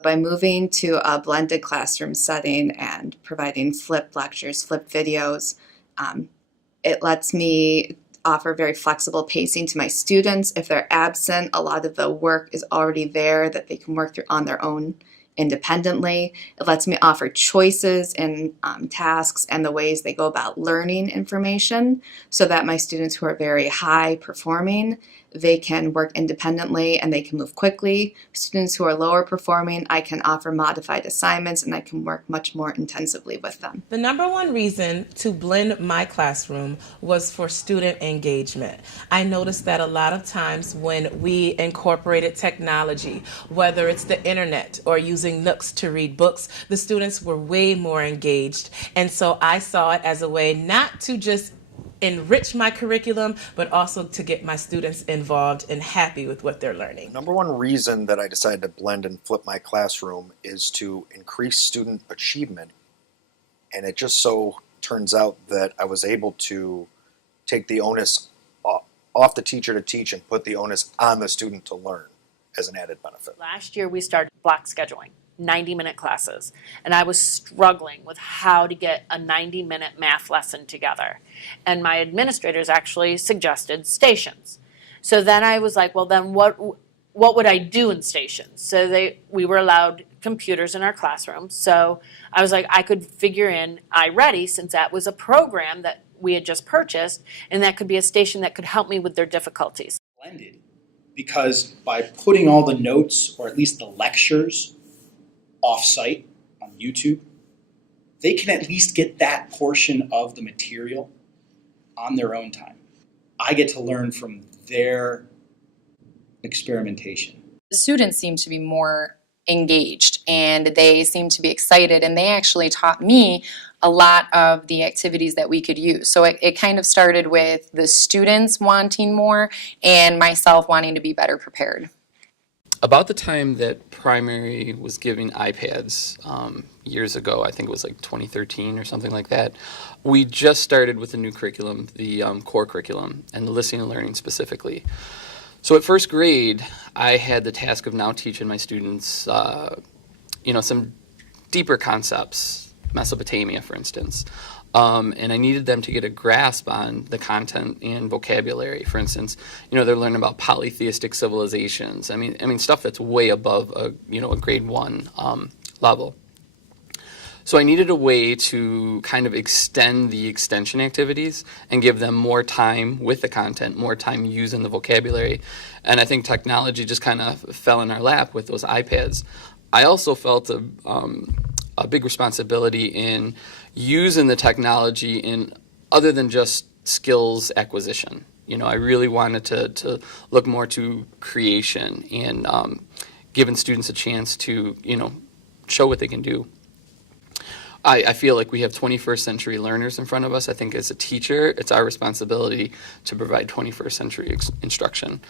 By moving to a blended classroom setting and providing flipped lectures, flipped videos, it lets me offer very flexible pacing to my students. If they're absent, a lot of the work is already there that they can work through on their own independently. It lets me offer choices in tasks and the ways they go about learning information so that my students who are very high performing, they can work independently and they can move quickly. Students who are lower performing, I can offer modified assignments and I can work much more intensively with them. The number one reason to blend my classroom was for student engagement. I noticed that a lot of times when we incorporated technology, whether it's the internet or using Nooks to read books, the students were way more engaged. And so I saw it as a way not to just enrich my curriculum, but also to get my students involved and happy with what they're learning. Number one reason that I decided to blend and flip my classroom is to increase student achievement. And it just so turns out that I was able to take the onus off the teacher to teach and put the onus on the student to learn as an added benefit. Last year we started block scheduling, 90-minute classes, and I was struggling with how to get a 90-minute math lesson together. And my administrators actually suggested stations. So then I was like, well, then what would I do in stations? So we were allowed computers in our classrooms. So I was like, I could figure in iReady, since that was a program that we had just purchased, and that could be a station that could help me with their difficulties. Blended, because by putting all the notes, or at least the lectures, off-site on YouTube, they can at least get that portion of the material on their own time. I get to learn from their experimentation. The students seem to be more engaged and they seem to be excited, and they actually taught me a lot of the activities that we could use. So it kind of started with the students wanting more and myself wanting to be better prepared. About the time that primary was giving iPads years ago, I think it was like 2013 or something like that, we just started with a new curriculum, the core curriculum, and the listening and learning specifically. So at first grade, I had the task of now teaching my students, some deeper concepts, Mesopotamia, for instance. And I needed them to get a grasp on the content and vocabulary. For instance, they're learning about polytheistic civilizations. I mean stuff that's way above a grade 1 level. So I needed a way to kind of extend the extension activities and give them more time with the content, more time using the vocabulary. And I think technology just kind of fell in our lap with those iPads. I also felt a big responsibility in using the technology in other than just skills acquisition. I really wanted to look more to creation and giving students a chance to, show what they can do. I feel like we have 21st century learners in front of us. I think as a teacher, it's our responsibility to provide 21st century instruction.